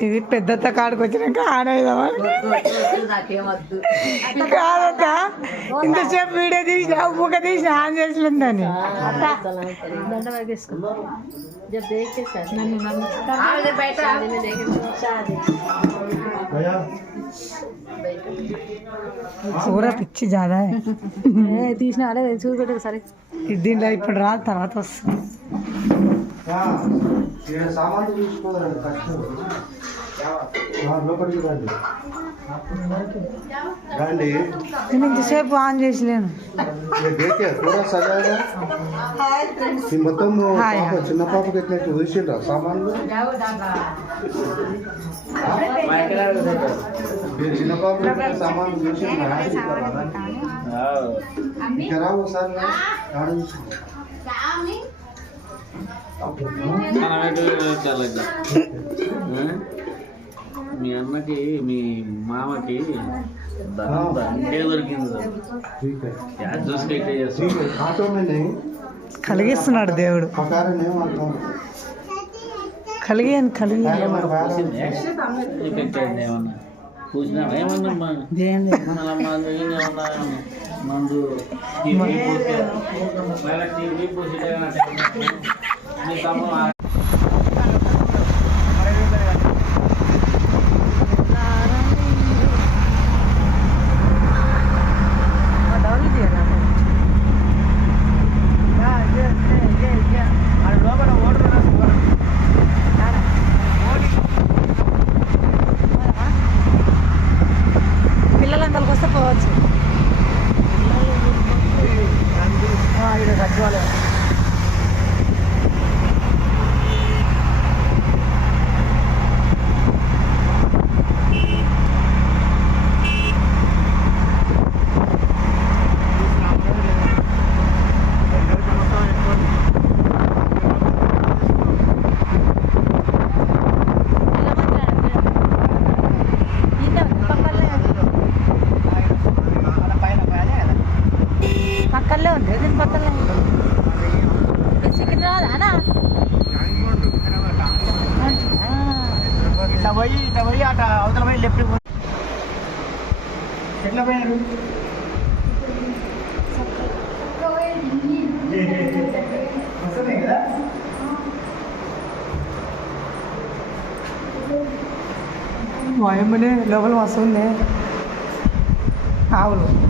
ఇది పెద్దత్త కాడికి వచ్చినాక ఆడేదామా కాదత్తా ఇంతసేపు వీడియో తీసిన ముఖ తీసిన ఆన్ చేసినందని పూరా పిచ్చి జాదా తీసిన చూపెట్టు సరే దీంట్లో ఇప్పుడు రా తర్వాత వస్తుంది సామాన్లు తీసుకోవాలండి కష్టం లోపలికి రండి రండి నేను ఇంతసేపు ఆన్ చేసలేను మొత్తం చిన్న పాపకి ఎట్లా చూసిండ్రా సామాన్లు చిన్న పాప సామాన్లు చూసిండ్రా ఇక్కడ ఒకసారి మీ అన్నకి మీ మామకి దొరికింది కలిగిస్తున్నాడు దేవుడు కలిగాను ఏమన్నా చూసినా ఏమన్నా మందు మీ తమ్ముడు పిల్లలందరికి వస్తే పోవచ్చు ఇక్కడ కట్టుకోవాలి పక్కనే ఉంది దీని పక్కనే సికింద్రాబాద్ అనా ఇట్లా పోయి అట అవతల పోయి లెఫ్ట్ ఎట్లా పోయారు వస్తుంది కదా వాయమ్మనే లోపల వస్తుంది ఆవులు